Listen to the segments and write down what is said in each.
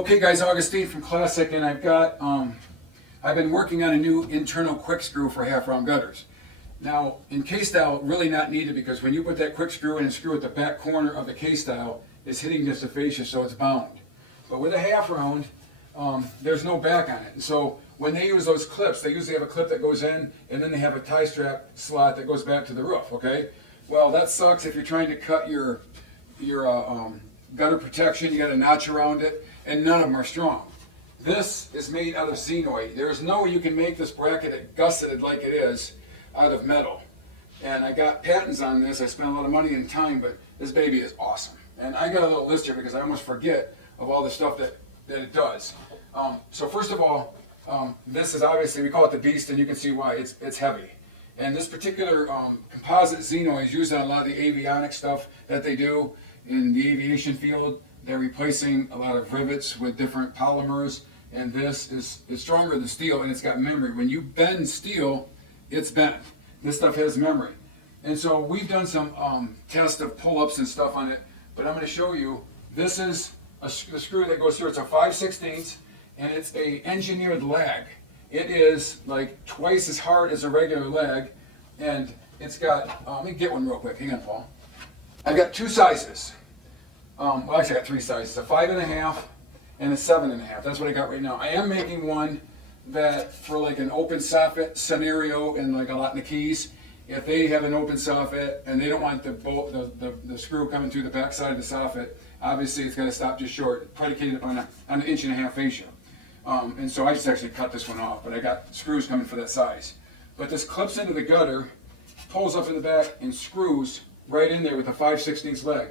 Okay guys, Augustine from Classic, and I've been working on a new internal quick screw for half round gutters. Now, in K-style, really not needed, because when you put that quick screw in and screw at the back corner of the K-style, it's hitting against the fascia, so it's bound. But with a half round, there's no back on it. And so when they use those clips, they usually have a clip that goes in, and then they have a tie strap slot that goes back to the roof, okay? Well, that sucks if you're trying to cut your gutter protection. You got a notch around it, and none of them are strong. This is made out of xenoid. There's no way you can make this bracket gusseted like it is out of metal. And I got patents on this. I spent a lot of money and time, but this baby is awesome. And I got a little list here because I almost forget of all the stuff that it does. So first of all, this is obviously, we call it the Beast, and you can see why. It's heavy. And this particular composite xenoid is used on a lot of the avionics stuff that they do in the aviation field. They're replacing a lot of rivets with different polymers, and this is stronger than steel, and it's got memory. When you bend steel, it's bent. This stuff has memory. And so we've done some tests of pull-ups and stuff on it, but I'm going to show you. This is the screw that goes through. It's a 5/16, and it's a engineered lag. It is like twice as hard as a regular lag, and it's got, let me get one real quick. Hang on, Paul. I've got two sizes. Well, actually I got three sizes, a 5.5 and a 7.5. That's what I got right now. I am making one that for like an open soffit scenario in like a lot in the Keys, if they have an open soffit and they don't want the bolt, the screw coming through the back side of the soffit, obviously it's got to stop just short, predicated on an 1.5 inch fascia. And so I just actually cut this one off, but I got screws coming for that size. But this clips into the gutter, pulls up in the back, and screws right in there with a 5/16 leg.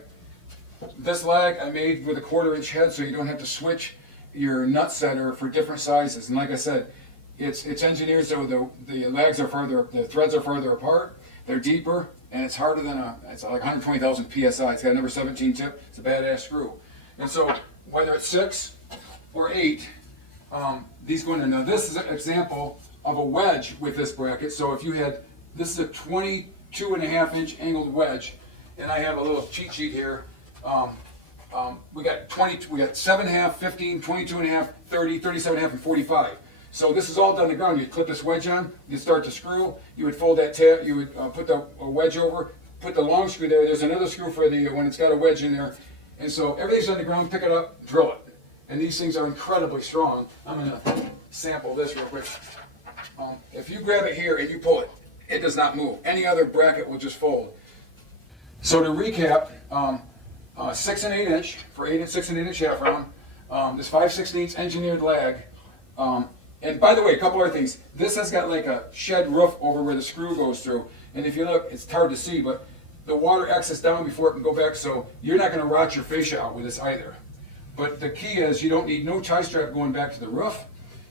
This lag I made with a 1/4 inch head, so you don't have to switch your nut setter for different sizes. And like I said, it's engineered so the legs are farther, the threads are farther apart, they're deeper, and it's harder than it's like 120,000 psi. It's got a number 17 tip. It's a badass screw. And so whether it's 6 or 8, these go in there. Now this is an example of a wedge with this bracket. So if you had, this is a 22.5 inch angled wedge, and I have a little cheat sheet here. We got 7.5, 15, 22.5, 30, 37.5, and 45. So this is all done on the ground. You'd clip this wedge on, you'd start to screw, you would fold that tab, you would put the wedge over, put the long screw there. There's another screw for the when it's got a wedge in there. And so everything's on the ground, pick it up, drill it. And these things are incredibly strong. I'm going to sample this real quick. If you grab it here and you pull it, it does not move. Any other bracket will just fold. So to recap, 6 and 8 inch for 6 and 8 inch half round. This 5/16 engineered lag. And by the way, a couple other things. This has got like a shed roof over where the screw goes through. And if you look, it's hard to see, but the water exits down before it can go back, so you're not going to rot your fascia out with this either. But the key is you don't need no tie strap going back to the roof,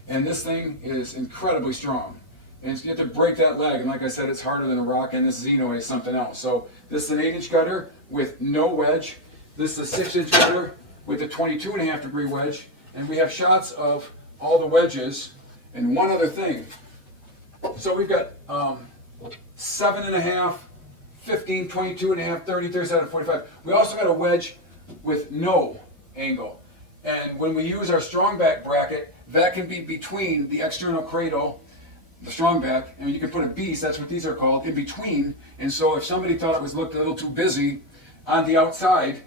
and this thing is incredibly strong. And you have to break that leg, and like I said, it's harder than a rock, and this xenoid is something else. So this is an 8 inch gutter with no wedge. This is a 6 inch gutter with a 22.5 degree wedge, and we have shots of all the wedges. And one other thing, so we've got 7.5, 15, 22.5, 30, 37, 45. We also got a wedge with no angle. And when we use our strong back bracket, that can be between the external cradle, the strong back, and you can put a Beast, that's what these are called, in between. And so if somebody thought it was looked a little too busy on the outside,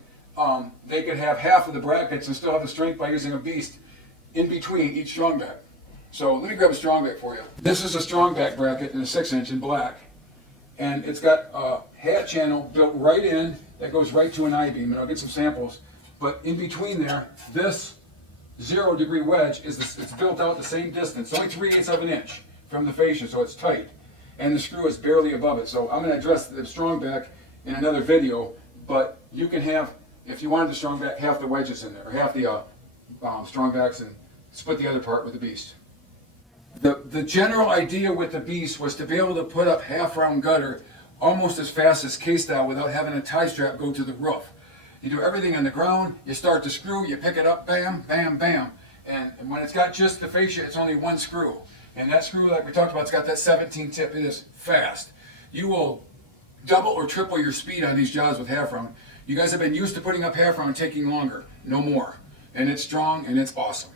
they could have half of the brackets and still have the strength by using a Beast in between each strong back. So let me grab a strong back for you. This is a strong back bracket in a 6 inch in black. And it's got a hat channel built right in that goes right to an I-beam, and I'll get some samples. But in between there, this 0 degree wedge it's built out the same distance, only 3/8 of an inch from the fascia, so it's tight. And the screw is barely above it. So I'm going to address the strong back in another video, but you can have, if you wanted the strong back, half the wedges in there, or half the strong backs, and split the other part with the Beast. The general idea with the Beast was to be able to put up half round gutter almost as fast as K-style without having a tie strap go to the roof. You do everything on the ground, you start the screw, you pick it up, bam, bam, bam. And when it's got just the fascia, it's only one screw. And that screw, like we talked about, it's got that 17 tip. It is fast. You will double or triple your speed on these jobs with half round. You guys have been used to putting up half round taking longer. No more. and it's strong and it's awesome.